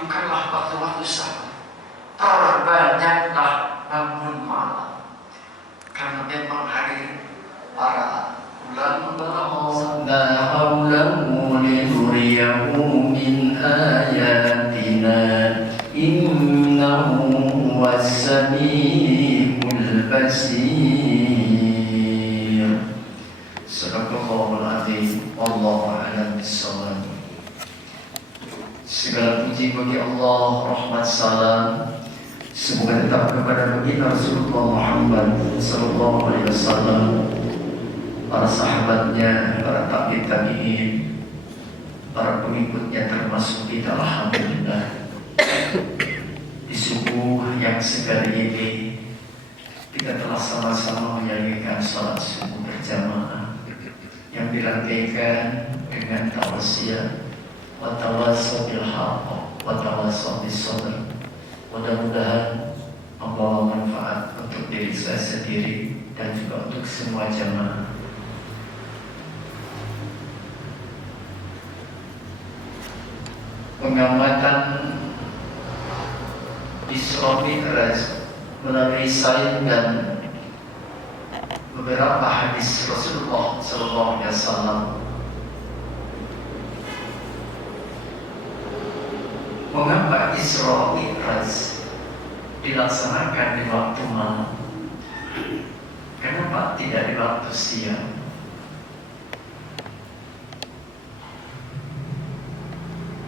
Perbanyak waktu-waktu sahur, perbanyaklah bangun malam, karena memang hari para ulama linuriyahu min ayatina innahu was-sami'ul basir. Sadaqallahul azim. Wallahu a'lam bissawab. Segala puji bagi Allah, rahmat salam semoga tetap kepada baginda Rasulullah Muhammad sallallahu alaihi wasallam, para sahabatnya, para tabi'in, para pengikutnya termasuk kita. Alhamdulillah, di subuh yang segar ini kita telah sama-sama menyanyikan salat subuh berjamaah yang dirangkaikan dengan tausiah wa tawassaw bil haqq wa tawassaw bis sabr. Mudah-mudahan membawa manfaat untuk diri saya sendiri dan juga untuk semua jamaah. Pengamatan Isra Mi'raj melalui sains dan beberapa hadis Rasulullah sallallahu alaihi wasallam mengapa Isra Mi'raj dilaksanakan di waktu malam? Kenapa tidak di waktu siang?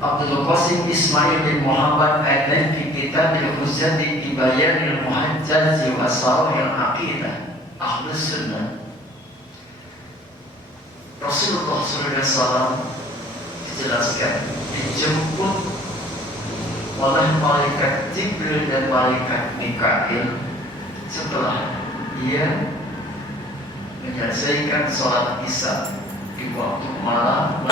Abdul Qasim Ismail bin Muhammad Aidan di kitab Al-Hujjati di Bayan Al-Muhajjaz wa Sarahil Aqidah Ahlus Sunnah, Rasulullah SAW dijelaskan dijemput oleh malaikat Jibril dan malaikat Mikail setelah ia menyelesaikan sholat isya di waktu malam,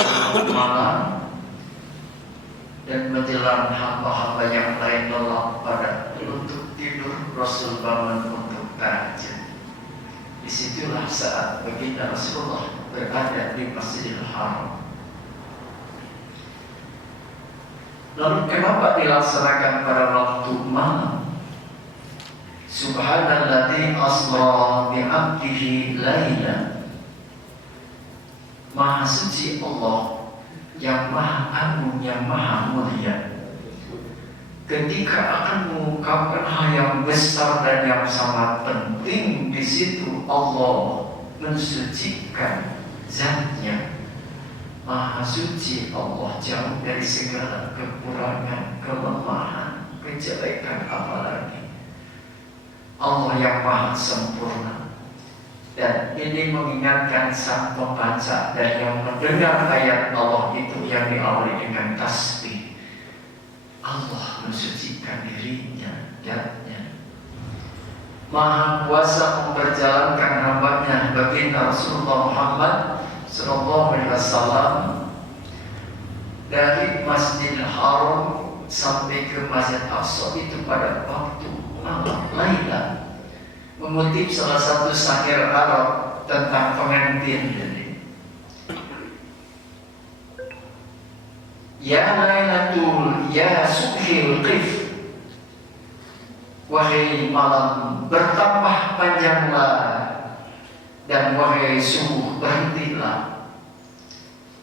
dan menjelang hamba-hamba yang lain lelah pada untuk tidur, Rasul bangun untuk tahajud. Disitulah saat baginda Rasulullah berada di Masjidil Haram. Lalu kenapa dilaksanakan pada waktu malam? Subhanalladzi asra bi'abdihi laila. Maha suci Allah yang maha agung, yang maha mulia, ketika akan mengungkapkan hal yang besar dan yang sangat penting. Di situ Allah mensucikan zatnya. Maha suci Allah, jauh dari segala kekurangan, kelemahan, kejelekan, apalagi Allah yang maha sempurna. Dan ini mengingatkan sang pembaca dan yang mendengar ayat Allah itu yang diawali dengan tasbih. Allah mensucikan dirinya, zatnya. Maha kuasa memperjalankan hambanya baginda Rasulullah Muhammad sallallahu alaihi wasallam dari Masjidil Haram sampai ke Masjid Aqsa itu pada waktu malam laila. Mengutip salah satu syair Arab tentang pengantin ini, ya lailatul ya subhil qif, wahai malam bertambah panjanglah, dan wahai subuh berhentilah.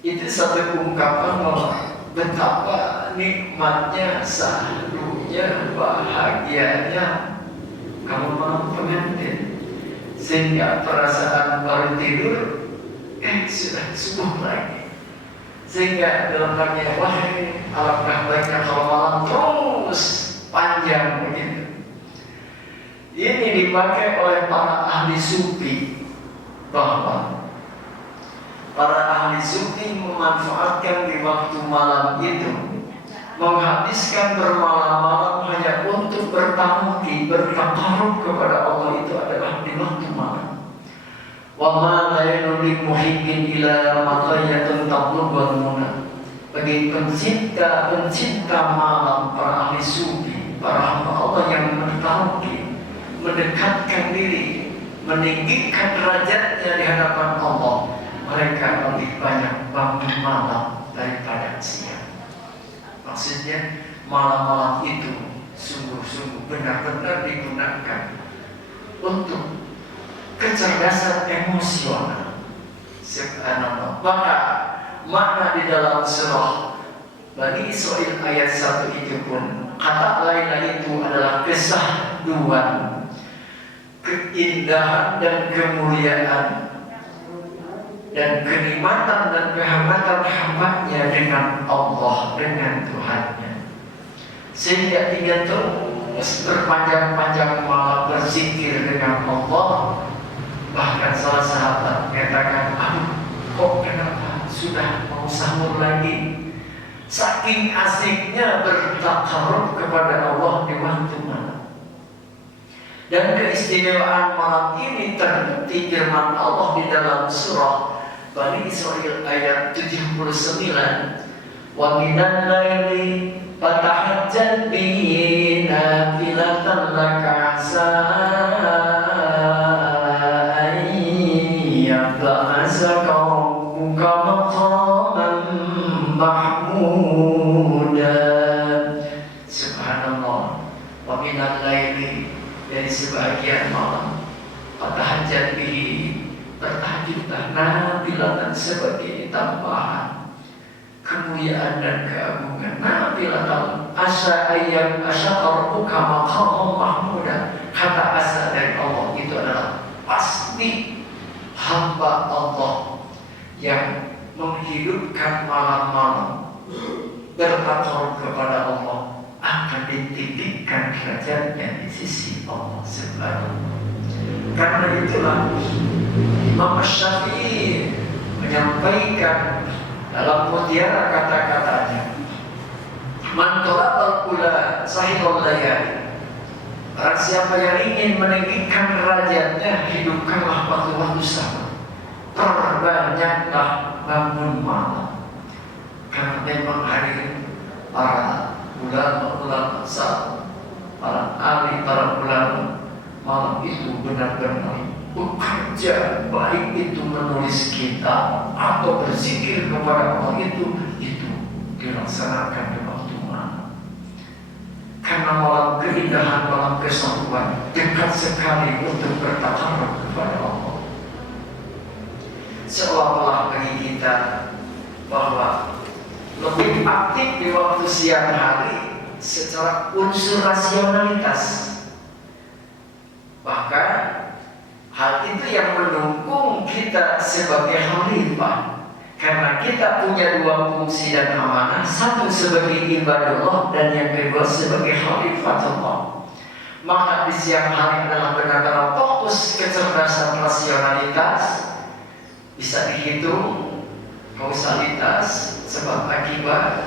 Itu satu ungkapan bahwa betapa nikmatnya, sahdunya, bahagianya kalau malam pengantin, sehingga perasaan baru tidur sudah subuh lagi, sehingga dalam hatinya wahai alangkah baiknya kalau malam terus panjang begitu. Ini dipakai oleh para ahli sufi, bahwa para ahli sufi memanfaatkan di waktu malam itu, menghabiskan bermalam-malam hanya untuk bertawaki, bertakarub kepada Allah, itu adalah di waktu malam. Wa ma la yanul muhibbin ila matayatun tablugul muna. Bagi pencinta malam, para ahli sufi, para hamba Allah yang bertawaki, mendekatkan diri, meninggikan derajatnya di hadapan Allah, mereka lebih banyak bangun malam daripada siang. Maksudnya malam-malam itu sungguh-sungguh benar-benar digunakan untuk kecerdasan emosional. Subhanallah. Maka makna di dalam surah Bani Israil ayat 1 itu pun kata lain itu adalah kesahduan, keindahan dan kemuliaan dan kenikmatan dan kehormatan hamba-Nya dengan Allah, dengan Tuhannya. Sehingga dia terus berpanjang-panjang malam berzikir dengan Allah. Bahkan salah sahabat mengatakan, aduh, kok kenapa sudah mau sahur lagi? Saking asiknya bertakarub kepada Allah di waktu malam. Dan keistimewaan malam ini terbukti firman Allah di dalam surah Bani Israil ayat 79. Wa minan laili fatahajjat bihi nafilatan laka asa an yab'asaka rabbuka maqaman mahmuda. Subhanallah. Wa minan laili, dari sebagian malam, fatahajjat bihi, bertahajudlah nafilatan sebagai tambahan kemuliaan dan keagungan. Nafilatan asa ayyam asyaqarbuka maqamam mahmuda. Kata asa dari Allah itu adalah pasti hamba Allah yang menghidupkan malam-malam bertakarub kepada Allah akan ditinggikan derajatnya di sisi Allah Subhanahu. Karena itulah Imam Syafi'i menyampaikan dalam mutiara kata-katanya, man talabal ula sahibul layali. Barang siapa yang ingin meninggikan derajatnya, hidupkanlah waktu-waktu sahur, perbanyaklah bangun malam. Karena memang hari para ulama-ulama sahur, para ahli, para ulama malam itu benar-benar bekerja, baik itu menulis kitab atau berzikir kepada Allah, itu dilaksanakan di waktu malam. Karena malam keindahan, malam kesatuan dekat sekali untuk bertakarub kepada Allah. Seolah-olah bagi kita bahwa lebih aktif di waktu siang hari secara unsur rasionalitas. Bahkan hal itu yang mendukung kita sebagai khalifah, karena kita punya dua fungsi dan amanah, satu sebagai ibadullah dan yang kedua sebagai khalifatullah. Maka di siang hari adalah benar-benar fokus kecerdasan rasionalitas, bisa dihitung kausalitas, sebab akibat,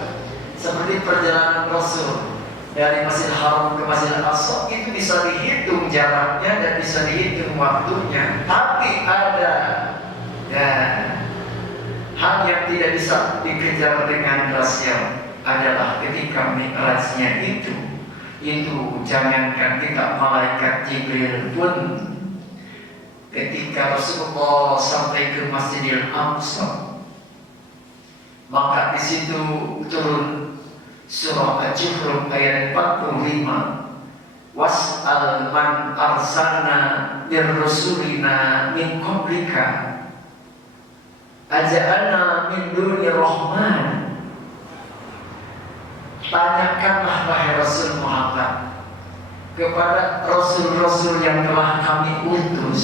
seperti perjalanan Rasul dari Masjidil Haram ke Masjidil Aqsa itu bisa dihitung jaraknya dan bisa dihitung waktunya. Tapi ada hal yang tidak bisa dikejar dengan rasio adalah ketika mi'rajnya itu jangankan kita malaikat Jibril pun, ketika Rasulullah sampai ke Masjidil Aqsa, maka di situ turun surah Al-Jufruf ayat 45. Was'al man arsalna birrusulina min qablika aja'alna min duni rahman. Tanyakanlah wahai Rasul Muhammad kepada rasul-rasul yang telah kami utus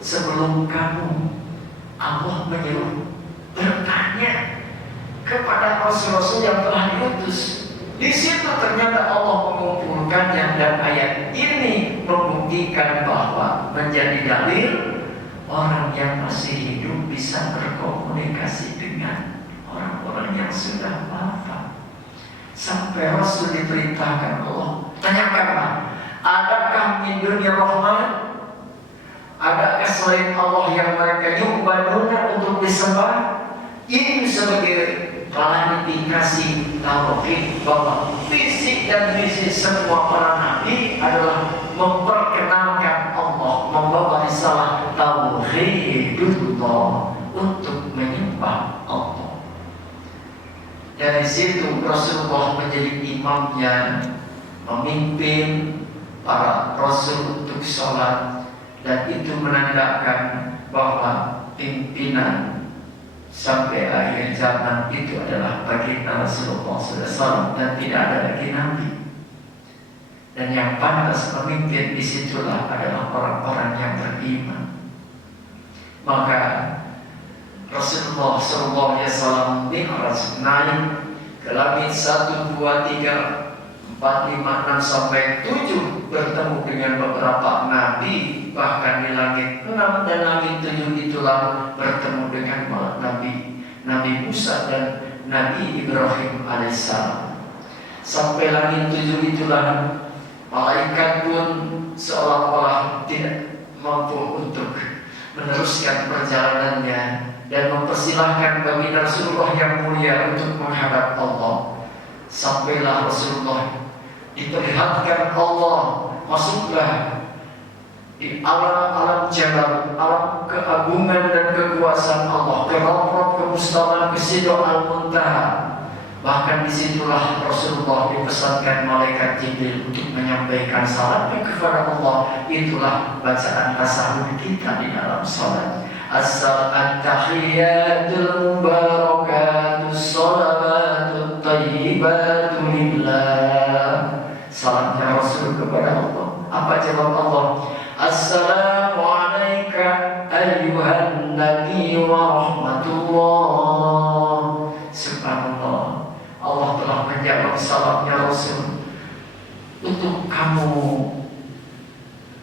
sebelum kamu. Allah menyuruh bertanya kepada rasul-rasul yang telah diutus. Di situ ternyata Allah mengumpulkannya, dan ayat ini membuktikan bahwa menjadi dalil orang yang masih hidup bisa berkomunikasi dengan orang-orang yang sudah wafat. Sampai Rasul diperintahkan Allah, tanyakanlah, adakah min dunia rahman? Adakah selain Allah yang mereka yu'baduna untuk disembah? Ini sebagai klarifikasi tauhid bahwa visi dan misi semua para nabi adalah memperkenalkan Allah, membawa risalah tauhidullah untuk menyembah Allah. Dari Dan situ Rasulullah menjadi imamnya, memimpin para rasul untuk sholat. Dan itu menandakan bahwa pimpinan sampai akhir zaman itu adalah baginda Rasulullah SAW dan tidak ada lagi nabi. Dan yang pantas memimpin disitulah adalah orang-orang yang beriman. Maka Rasulullah SAW Mi'raj naik ke langit 1, 2, 3, 4, 5, 6 sampai 7 bertemu dengan beberapa nabi. Bahkan di langit 6 dan langit 7 itulah bertemu dengan Nabi Musa dan Nabi Ibrahim alaihissalam. Sampai langit 7 itulah malaikat pun seolah-olah tidak mampu untuk meneruskan perjalanannya dan mempersilahkan bagi Rasulullah yang mulia untuk menghadap Allah. Sampailah Rasulullah diperlihatkan Allah, masuklah di alam-alam jabal, alam keagungan dan kekuasaan Allah, ke Rabb, ke Mustawa, ke Sidra Al-Muntaha. Bahkan disitulah Rasulullah dipesankan malaikat Jibril untuk menyampaikan salatnya kepada Allah. Itulah bacaan tasawuf kita di dalam salat. At-tahiyatul mubarakatus salawatut thayyibatu lillah. Salamnya Rasul kepada Allah. Apa jawab Allah? Assalamu alayka ayyuhan nabi wa rahmatullah. Subhanallah, Allah telah menjawab salamnya Rasul. Untuk kamu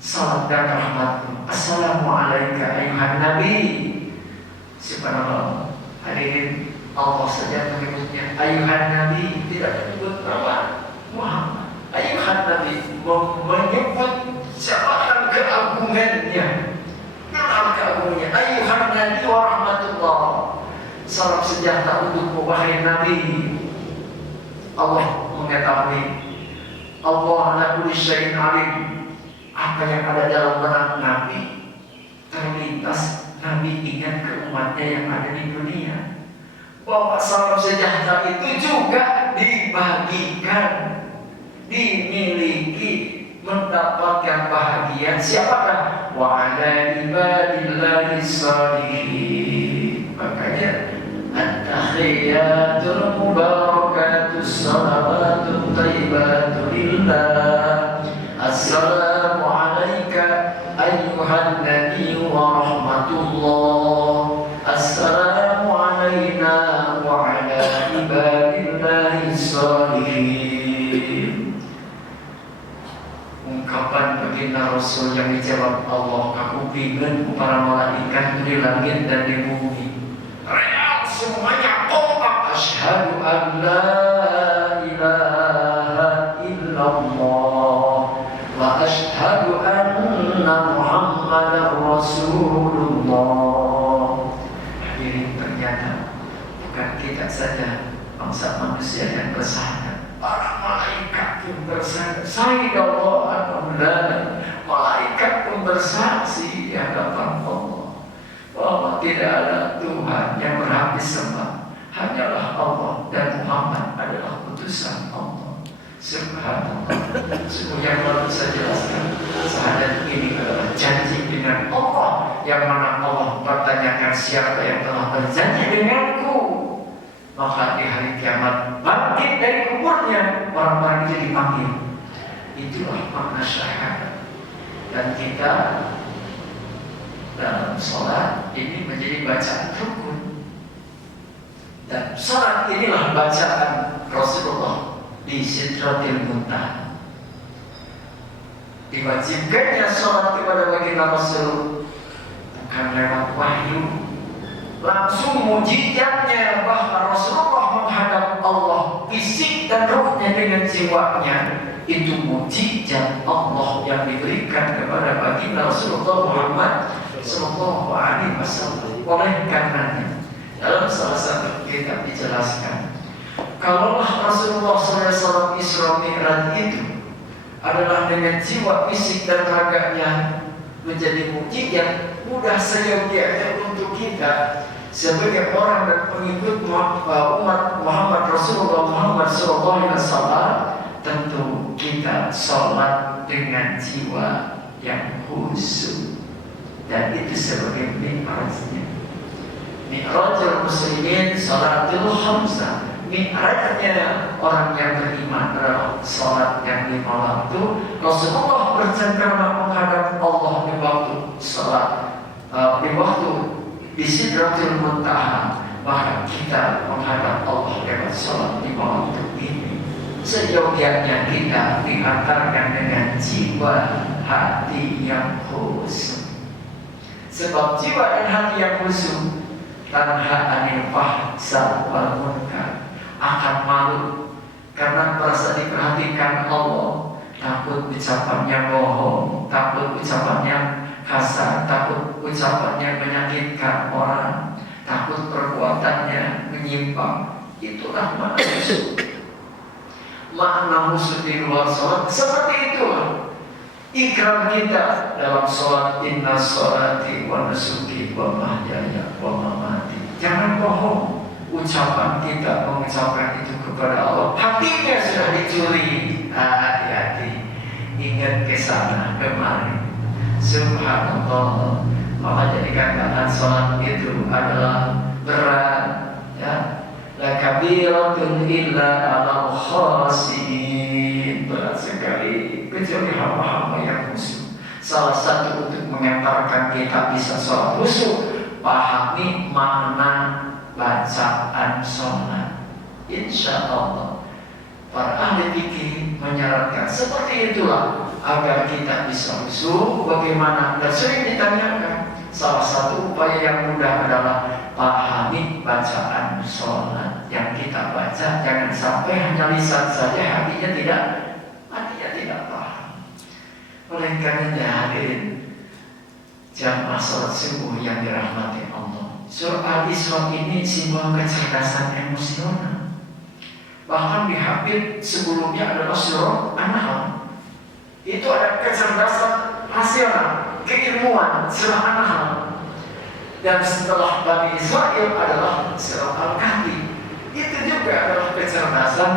salam dan rahmat. Assalamu alayka ayyuhan nabi. Subhanallah, hadirin, Allah saja menyebutnya ayyuhan nabi, tidak menyebut nama Muhammad. Ayyuhan nabi menyebut jabatan keagungannya, gelar keagungannya. Ayyuhan nabi wa rahmatullah. Salam sejahtera untukmu wahai Nabi. Allah mengetahui, Allah ala kulli syai'in alim. Apa yang ada dalam benak Nabi terlintas. Nabi ingat ke umatnya yang ada di dunia, bahwa salam sejahtera itu juga dibagikan, dimiliki, mendapatkan bahagia. Siapakah? Wa ala ibadillahi shalihin. Makanya at-tahiyatul mubarakatus salawatut thayyibatu lillah. Assalamu alayka ayyuhan nabi wa rahmatullah. Assalamu alayna wa ala ibadillahi shalihin. Ungkapan baginda Rasul yang dijawab Allah, aku bingung para malaikat di langit dan di bumi. Real semuanya kompak. Asyhadu an la ilaha illallah wa asyhadu anna Muhammadar Rasulullah. Hadirin, ternyata bukan kita saja bangsa manusia yang bersahadat, para malaikat pun bersahadat. Sayyidallah alhamdulillah, malaikat pun bersaksi di hadapan Allah bahwa tidak ada Tuhan yang berhak disembah, hanyalah Allah, dan Muhammad adalah utusan Allah. Subhanallah. Semua yang lalu saya jelaskan, syahadat ini adalah janji dengan Allah, yang mana Allah bertanyakan siapa yang telah berjanji denganku. Maka di hari kiamat bangkit dari kuburnya, orang-orang itu dipanggil. Itulah makna syahadat. Dan kita dalam sholat ini menjadi bacaan rukun. Dan sholat inilah bacaan Rasulullah di Sidratil Muntaha. Diwajibkannya sholat kepada baginda Rasul bukan lewat wahyu, langsung mujizatnya bahwa Rasulullah menghadap Allah fisik dan ruhnya dengan jiwanya. Itu mujizat Allah yang diberikan kepada baginda Rasulullah Muhammad Sallallahu Alaihi Wasallam. Oleh karenanya, dalam salah satu kitab dijelaskan, kalaulah Rasulullah SAW Isra Mi'raj itu adalah dengan jiwa fisik dan raganya menjadi mukjizat, mudah seyogianya untuk kita sebagai orang dan pengikut umat Muhammad Rasulullah Muhammad SAW, tentu kita sholat dengan jiwa yang khusyuk, dan itu sebagai mi'rajnya. Mi'rajul muslimin sholatul khamsah. Mi'rajnya orang yang beriman adalah sholat yang 5 waktu. Rasulullah bercengkrama menghadap Allah di waktu sholat, di waktu di Sidratul Muntaha. Maka kita menghadap Allah lewat sholat 5 waktu ini. Seyogyanya kita diantarkan dengan jiwa hati yang khusyuk. Sebab jiwa dan hati yang khusyuk tanha anil fahsya wal munkar, akan malu karena merasa diperhatikan Allah, takut ucapannya bohong, takut ucapannya kasar, takut ucapannya menyakitkan orang, takut perbuatannya menyimpang. Itulah makna khusyuk. Makna khusyuk di luar sholat seperti itulah ikrar kita dalam sholat. Inna sholati wa nusuki wa mahyaya wa mamati. Jangan bohong. Ucapan kita mengucapkan itu kepada Allah, hatinya sudah dicuri. Hati-hati, ingat ke sana kemari. Subhanallah. Maka jadi katakan sholat itu adalah berat, ya. La kabiratun illa ala khasiin. Berat sekali kecuali hamba-hamba yang khusyuk. Salah satu untuk mengantarkan kita bisa sholat khusyuk, pahami makna bacaan sholat. Insya Allah para ahli fikih menyarankan seperti itulah agar kita bisa khusyuk. Bagaimana? Dan sering ditanyakan. Salah satu upaya yang mudah adalah pahami bacaan sholat yang kita baca. Jangan sampai hanya lisan saja, hatinya tidak paham. Oleh karenanya hadirin jamaah sholat subuh yang dirahmati Allah, surah Al-Isra ini simbol kecerdasan emosional. Bahkan di Habib sebelumnya adalah surah An-Nahl. Itu ada kecerdasan rasional, keilmuan, surah An-Nahl. Dan setelah Bani Israel adalah surah Al-Kahfi. Itu juga adalah kecerdasan,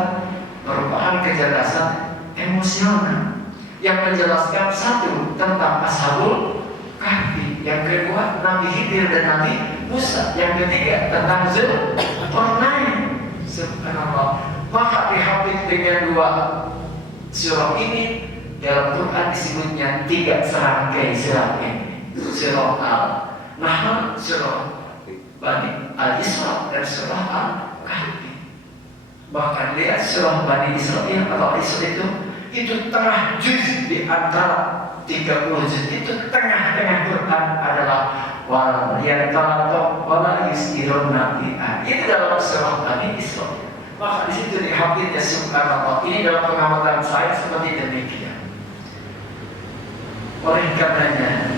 merupakan kecerdasan emosional yang menjelaskan satu tentang Ashabul Kahfi, yang kedua Nabi Khidir dan Nabi Musa, yang ketiga tentang Zulkarnain. Subhanallah. Maka dihabis dengan 2 surah ini dalam Quran disebutnya 3 serangkai surah ini. Surah Al-Nahl, surah Bani Al-Isra, dan surah Al-Kahfi. Bahkan lihat surah Bani Israel atau Isra itu tengah juz di antara 30 juz. Itu tengah-tengah Quran adalah wal yantalaq wala yusiruna bi'a. Itu dalam surah Bani Israel. Maka di situ dihafidnya subhanallah. Ini dalam pengamatan saya seperti demikian. Oleh karenanya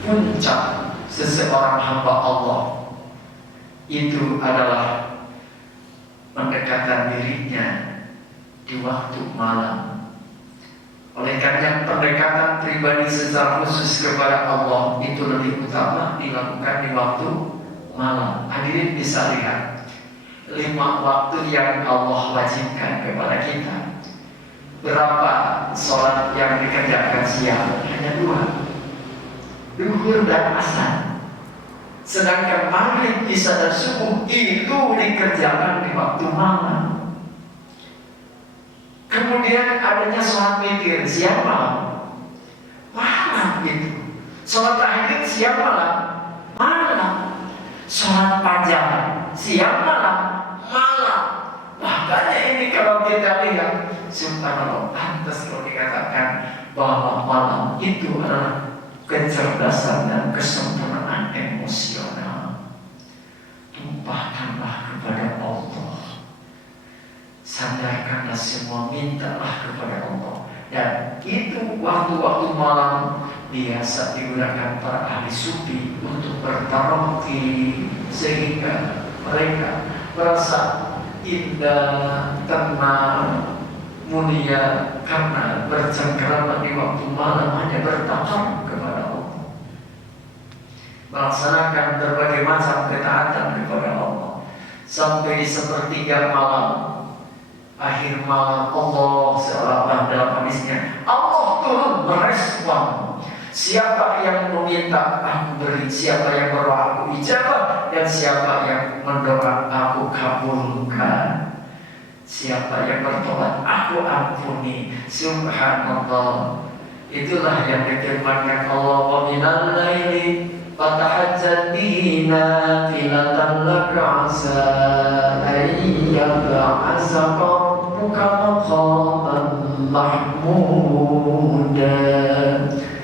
puncak seseorang hamba Allah itu adalah pendekatan dirinya di waktu malam. Oleh karena pendekatan pribadi secara khusus kepada Allah itu lebih utama dilakukan di waktu malam. Hadirin bisa lihat 5 waktu yang Allah wajibkan kepada kita. Berapa sholat yang dikerjakan siang? Hanya 2, Zuhur dan Asar. Sedangkan maghrib, isya dan subuh itu dikerjakan di waktu malam. Kemudian adanya sholat witir siang malam. Malam itu. Sholat tahajud siang malam. Malam. Sholat panjang siang malam. Malam. Makanya ini kalau kita lihat subhanallah, pantas kalau dikatakan bahwa malam itu adalah kecerdasan dan kesempurnaan emosional. Tumpahkanlah kepada Allah, sandarkanlah semua, mintalah kepada Allah. Dan itu waktu-waktu malam biasa digunakan para ahli sufi untuk bertaroki, sehingga mereka merasa indah, tenang, mulia karena bercengkrama di waktu malam hanya bertakar kepada Allah. melaksanakan berbagai macam ketaatan kepada Allah. Sampai di sepertiga malam, akhir malam, Allah seolah-olah dalam hadisnya, Allah turun merespon. Siapa yang meminta, aku beri. Siapa yang berdoa, aku ijabah. Dan siapa yang mendoa, aku kabulkan. Siapa yang bertobat, aku ampuni. Subhanallah. Itulah yang difirmankan Allah, wa minal laili fatahajjat bihi nafilatan laka asa ayyab'asaka rabbuka maqaman mahmuda.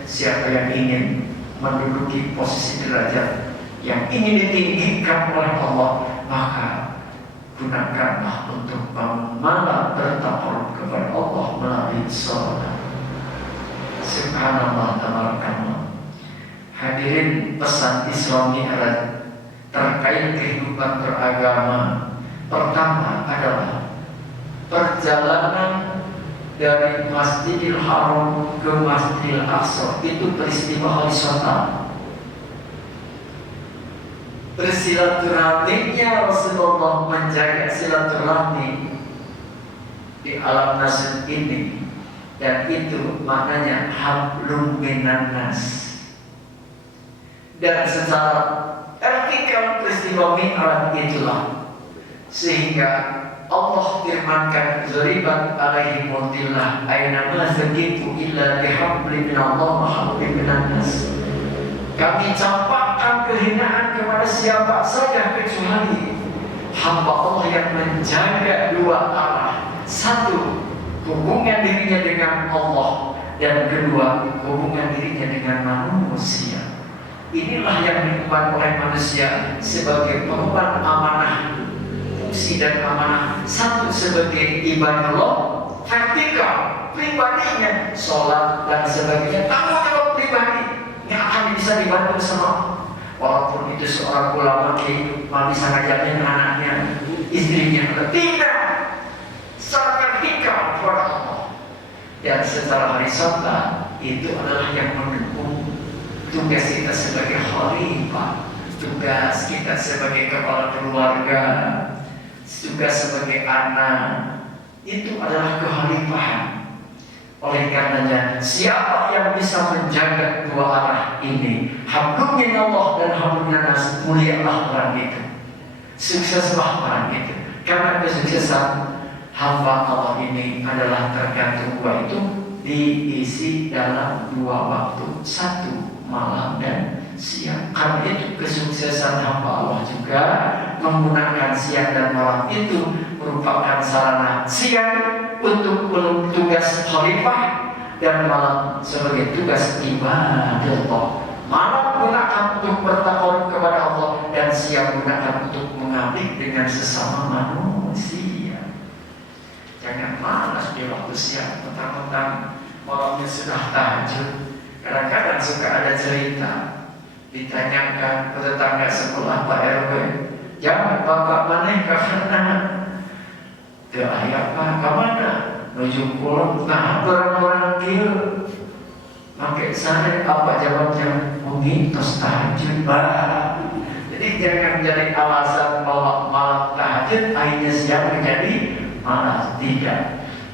Siapa yang ingin menduduki posisi derajat yang ingin ditinggikan oleh Allah, maka gunakanlah untuk malam bertakarub kepada Allah melalui salat. Subhanallah, tabarakallah. Hadirin, pesan Isra Mi'raj terkait kehidupan beragama pertama adalah perjalanan dari Masjidil Haram ke Masjidil Aqsa. Itu peristiwa horizontal. Bersilaturahminya Rasulullah, menjaga silaturahmi di alam nasib ini, dan itu maknanya hablum minan nas. Dan secara vertikal peristiwa Mi'raj itulah sehingga Allah firmankan, "Zuribat alaihi mutillah aina ma saqitu illa bihablin minallah wa hablin minan nas." Kami campakkan kehinaan kepada siapa saja kecuali hamba Allah yang menjaga dua arah. Satu, hubungan dirinya dengan Allah, dan kedua, hubungan dirinya dengan manusia. Inilah yang diemban oleh manusia sebagai pengemban amanah, fungsi dan amanah. Satu, sebagai ibadahullah vertikal, pribadinya, sholat dan sebagainya, tanggung jawab pribadi yang akan bisa dibantu sama. Walaupun itu seorang ulama mau bisa ngajarin anaknya, istrinya, tidak, secara vertikal kepada Allah. Dan secara horizontal itu adalah yang mendukung tugas kita sebagai khalifah, tugas kita sebagai kepala keluarga, tugas sebagai anak. Itu adalah kekhalifahan. Oleh karenanya, siapa yang bisa menjaga dua arah ini, hablum minallah dan hablum minan nas, mulialah orang itu, sukseslah orang itu. Karena kesuksesan hamba Allah ini adalah tergantung dua itu diisi dalam dua waktu, satu malam dan siang. Karena itu kesuksesan hamba Allah juga menggunakan siang dan malam itu merupakan sarana siang untuk tugas khalifah dan malam sebagai tugas ibadah. Malam gunakan untuk bertakarub kepada Allah dan siang gunakan untuk mengabdi dengan sesama manusia. Jangan malas di waktu siang, mentang-mentang malamnya sudah tahajud. Kadang-kadang suka ada cerita, ditanyakan ke tetangga sekolah Pak RW, jangan bapak maneh ke kanan, ke ayah Pak ke mana? Menuju pulang. Nah, orang-orang kia pakai saya apa jawabnya? Mengintos tahajud. Jadi jangan jadi alasan bahwa malam tahajud akhirnya siang menjadi malas. Tidak,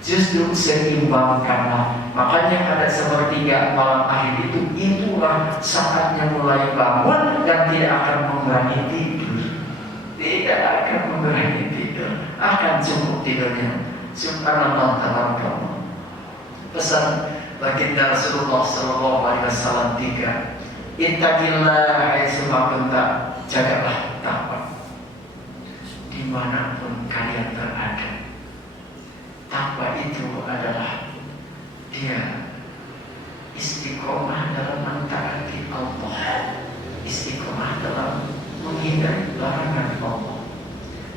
justru seimbangkanlah. Makanya ada sepertiga malam akhir itu, itulah saatnya mulai bangun dan tidak akan mengurangi tidur. Tidak akan mengurangi tidur, akan cukup tidurnya. Subhanallah, tabarakallah. Pesan baginda Rasulullah sallallahu alaihi wasallam 3. Ittaqillah haitsu ma kunta, jagalah takwa dimanapun kalian berada. Takwa itu adalah dia istiqomah dalam mentaati Allah, istiqomah dalam menghindari larangan Allah,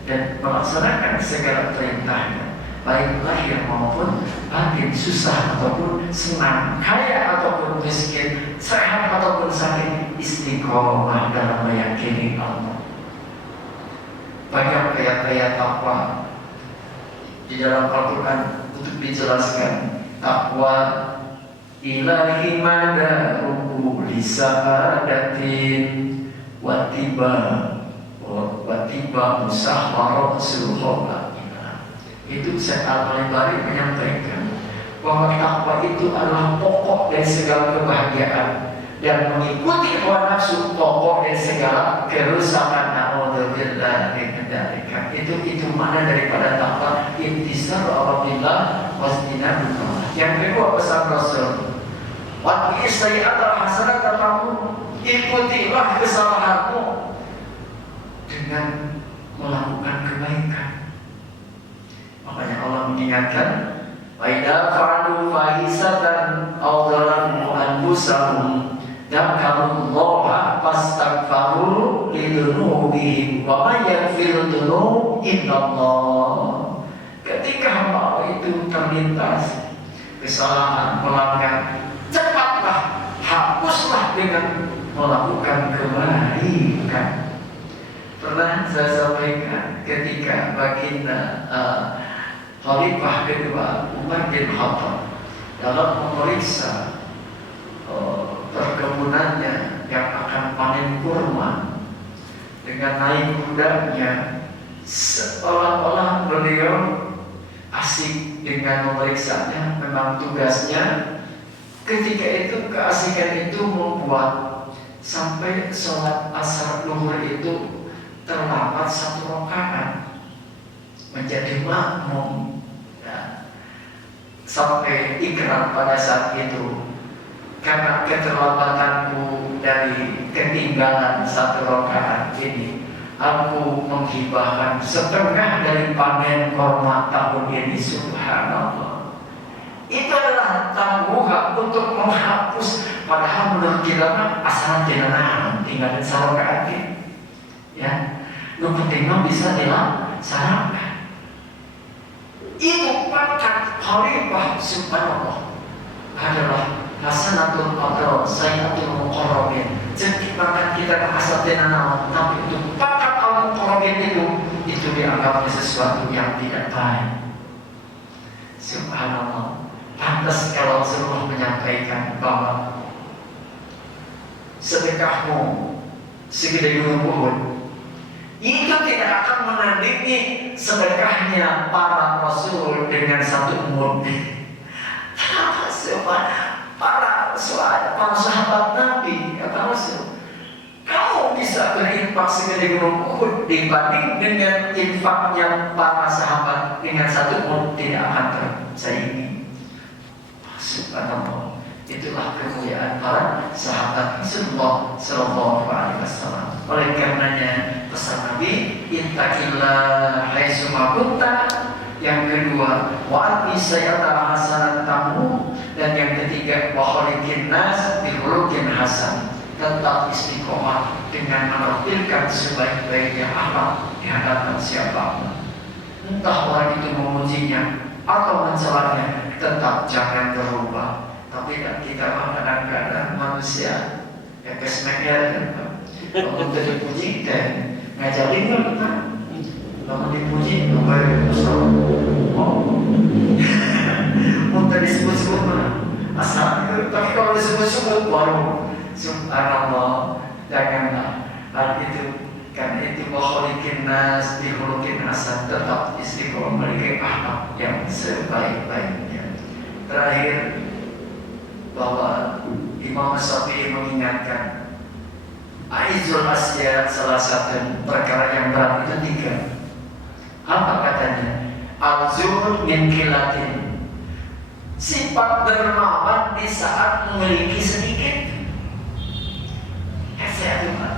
dan melaksanakan segala perintahnya, baik lahir maupun batin, susah ataupun senang, kaya ataupun miskin, sehat ataupun sakit, istiqomah dalam meyakini Allah. Banyak ayat-ayat takwa di dalam Al-Quran untuk dijelaskan. Takwa ilahi madaruhu lisa'adatin watiba musahwarah sulhoba. Itu Syekh Al-Bari menyampaikan bahwa takwa itu adalah pokok dari segala kebahagiaan, dan mengikuti hawa nafsu pokok dari segala kerusakan. Naudzubillah min dzalika. Itu mana daripada takwa, intisar Allah wasdina. Yang kedua pesan Rasul, wati sayyi'atul hasanat kamu, ikutilah kesalahanmu dengan melakukan kebaikan. Makanya Allah mengingatkan, wa idza fa'alu fahisatan aw dzalamu anfusahum dzakarullaha fastaghfiru lidzunubihim wa may yaghfiru dzunub illallah. Ketika hamba itu terlintas kesalahan, melanggar, cepatlah hapuslah dengan melakukan kebaikan. Pernah saya sampaikan ketika baginda Khalifah kedua Umar bin Khattab dalam memeriksa perkebunannya yang akan panen kurma, dengan naik kudanya, seolah-olah beliau asik dengan memeriksanya. Memang tugasnya. Ketika itu keasikan itu membuat sampai sholat asar zuhur itu terlambat 1 rakaat, menjadi makmum ya. Sampai ikrar pada saat itu, karena keterlambatanku dari ketinggalan 1 rakaat ini, aku menghibahkan setengah dari panen kurma tahun ini. Subhanallah. Itu adalah tanggungan untuk menghapus. Padahal menurut kita asal jenengan tinggal 1 rakaat ya, lu penting bisa dilaksanakan. Itu pangkat Khalifah subhanallah adalah hasanatul qadar sayyatul muqarrabin. Jadi pangkat kita asal jenengan, tapi itu pangkat al-muqarrabin itu dianggapnya sesuatu yang tidak baik. Subhanallah. Pantas kalau Rasulullah menyampaikan bahwa sedekahmu segede gunung Uhud itu tidak akan menandingi sedekahnya para Rasul dengan 1 umur. Para sahabat Nabi, kata Rasul, kamu bisa berinfak segede gunung Uhud dibanding dengan infaknya para sahabat dengan 1 umur, tidak akan tersaingi. Subhanallah. Itulah kemuliaan para sahabat Rasulullah sallallahu alaihi wasallam. Oleh karenanya pesan Nabi, ittaqillah haitsu ma kunta. Yang kedua, wa ati sayyata hasanatamu. Dan yang ketiga, wa khaliqin nas bi khuluqin hasan. Tetap istiqomah dengan menampilkan sebaik-baiknya akhlak di hadapan siapapun. Entah orang itu memujinya atau mencelanya, tetap jangan berubah. Tapi kita kadang-kadang manusia ya kesmeker, kalau dipuji dan ngajarin kan, kalau dipuji nomor untuk disebut-sebut asal, tapi kalau disebut-sebut baru subhanallah, janganlah hal itu. Karena itu khaliqin nas bi khuluqin hasan, tetap istiqomah memiliki akhlak yang sebaik-baiknya. Terakhir, bahwa Imam Syafi'i mengingatkan aizul asya, salah satu perkara yang berat itu 3. Apa katanya? Al-zur min kilatin, sifat dermawan di saat memiliki sedikit. Saya Tuhan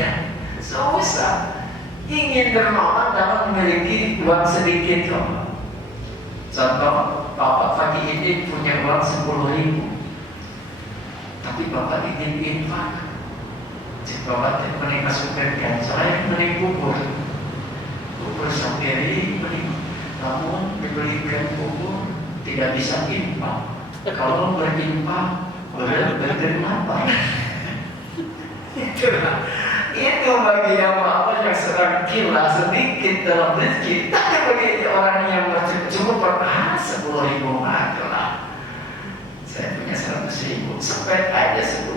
ya, susah. Ingin dermawan dalam memiliki uang sedikit. Contoh, Bapak pagi ini punya uang 10.000, tapi Bapak ingin infak. Jadi Bapak menikah superkan, saya menikah bubur sendiri, namun dibelikan bubur tidak bisa infak. Kalau berinfak, berdermawan. Itu bagi yang Allah yang sedang gila sedikit dalam rezeki. Tapi bagi orang yang cukup pernah 10.000 adalah saya punya 100.000, sampai aja 10.000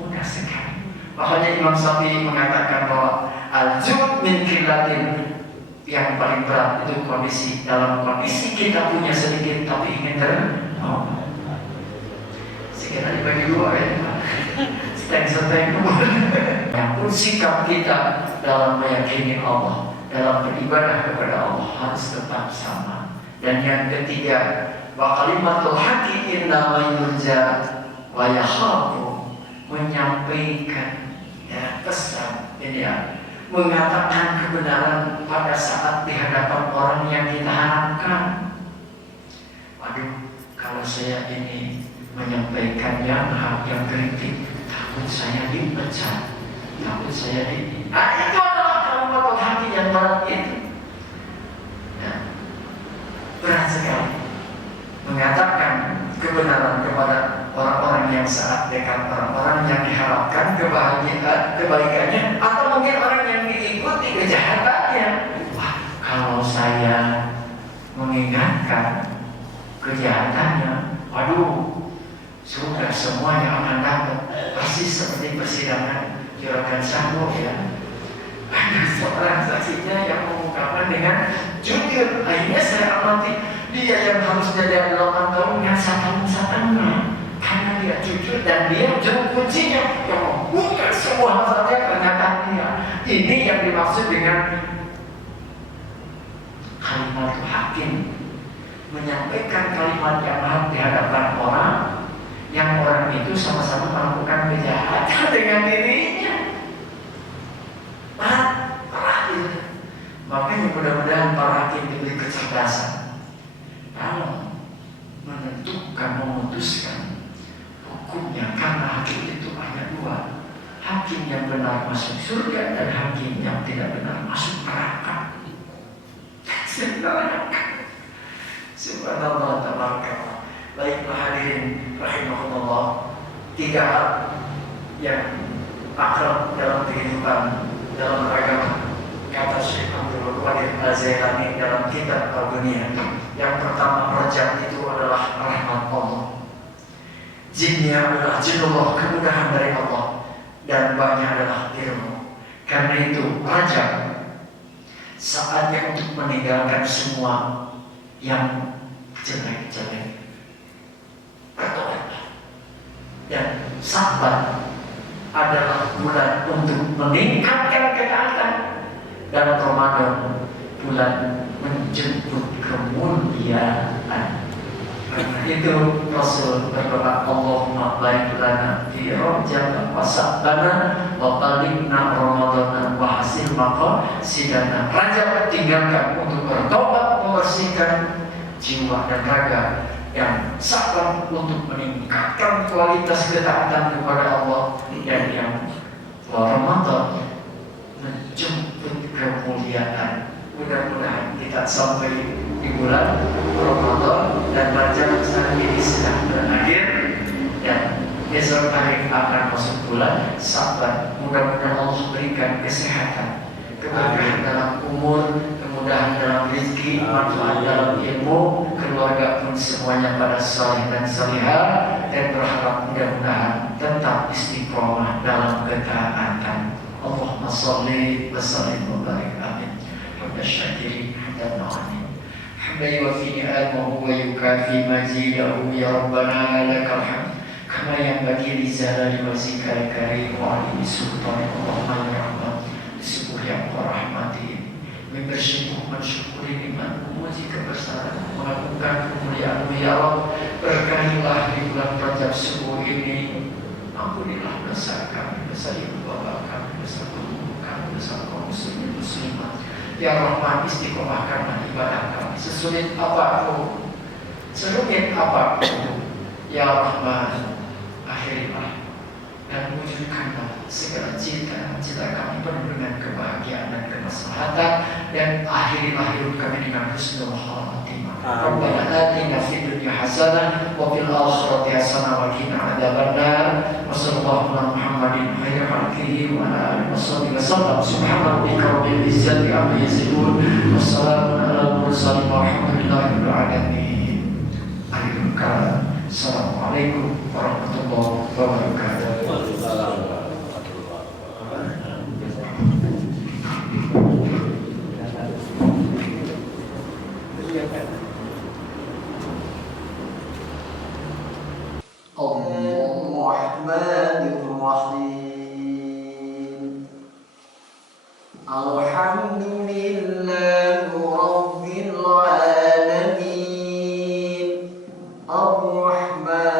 mudah sekali. Makanya Imam Syafi'i mengatakan bahwa al-jud min qillatin, yang paling berat itu kondisi dalam kondisi kita punya sedikit tapi ingin terlalu. Sekiranya dibagi dua ya, seteng-seteng. Yang pun sikap kita dalam meyakini Allah, dalam beribadah kepada Allah harus tetap sama. Dan yang ketiga, wa kalimatul haqqi innama yurja wa yakhafu, menyampaikan ya, pesan ini ya, mengatakan kebenaran pada saat di hadapan orang yang kita harapkan. Waduh, kalau saya ini menyampaikannya hal yang kritik, takut saya dipecat, takut saya di. Itu adalah kalimat hati yang berat itu. Ya, berat sekali mengatakan kebenaran kepada orang-orang yang saat dekat, orang-orang yang diharapkan kebaikannya, atau mungkin orang yang diikuti kejahatannya. Wah, kalau saya mengingatkan kejahatannya, waduh, sudah semua yang akan dapat persis seperti persidangan Juragan Sambo ya. Ada seorang saksinya yang mengungkapkan dengan jujur. Akhirnya saya amati dia yang harusnya dari 8 tahun yang 1 tahunnya, karena dia jujur dan dia juru kuncinya yang membuka semua saja kenyataan dia. Ini yang dimaksud dengan kalimat hakim, menyampaikan kalimat yang hak di hadapan orang yang orang itu sama-sama melakukan kejahatan dengan dirinya. Parah gitu. Makanya mudah-mudahan para hakim diberi kecerdasan dalam menentukan, memutuskan hukumnya, karena hakim itu hanya 2. Hakim yang benar masuk surga dan hakim yang tidak benar masuk neraka. Subhanallah, tabarakallah. Baiklah hadirin rahimahullah, 3 hal yang akrab dalam kehidupan, dalam agama, kata Syekh Abdul Qadir Az-Zailani dalam kitab Al-Ghunia. Yang pertama, rajab itu adalah rahmat Allah, jinnya adalah jinullah, kemudahan dari Allah, dan banyak adalah ilmu. Karena itu rajab saatnya untuk meninggalkan semua yang jelek-jelek, bertobatlah. Dan Sabat adalah bulan untuk meningkatkan ketaatan, dan Ramadan bulan menjemput kemuliaan. Karena itu Rasul berdoa, Allahumma barik lana fi Rajab wa Sa'bana wa balighna Ramadan wa hasil maqasidana. Rajab tinggalkan untuk bertobat, membersihkan jiwa dan raga, yang Sa'ban untuk meningkatkan kualitas ketaatan kepada Allah, dan yang Ramadan menjemput kemuliaan. Mudah-mudahan kita sampai di bulan Ramadan dan Rajab saat ini sedang berakhir, dan besok hari akan masuk bulan Sa'ban. Mudah-mudahan Allah berikan kesehatan, keberkahan dalam umur, kemudahan dalam rezeki, manfaat dalam ilmu, keluarga pun semuanya pada saleh dan salihah, dan berharap mudah-mudahan tetap istiqomah dalam ketaatan. Allahumma sholli wa sallim wa barik amin. Hamdan syakirin hamdan na'amin, hamdan yuwafi ni'amahu wa yukafi mazidahu, ya Rabbana lakal hamd kama yanbaghi li jalali wajhikal karim wa 'azimi sultanik. Allahumma ya Rahman, disubuh yang rahmati, bersyukur mensyukuri nikmat memuji kebesaran, mengagungkan kemuliaan-Mu ya Allah. Berkahilah di bulan Rajab subuh ini, ampunilah dosa kami, dosa ibu bapa kami, dosa guru kami, dosa kaum muslimin muslimat. Ya Rahman, istiqomahkanlah ibadah kami sesulit apapun, serumit apapun. Ya Rahman, akhirilah dan wujudkanlah segala cita-cita kami penuh dengan kebahagiaan dan kemaslahatan, dan akhirilah hidup kami dengan husnul khatimah. Rabbana atina fid dunya hasanah wa fil akhirati hasanah wa qina adzabannar. Wa sallallahu ala Muhammadin khairi khalqihi wa ala alihi wasallam. Subhana rabbika rabbil izzati amma yasifun, wassalamun ala mursalin walhamdulillahi rabbil alamin. Akhirul kalam. Assalamualaikum warahmatullahi wabarakatuh. Alhamdulillahi Rabbil Alamin Ar-Rahman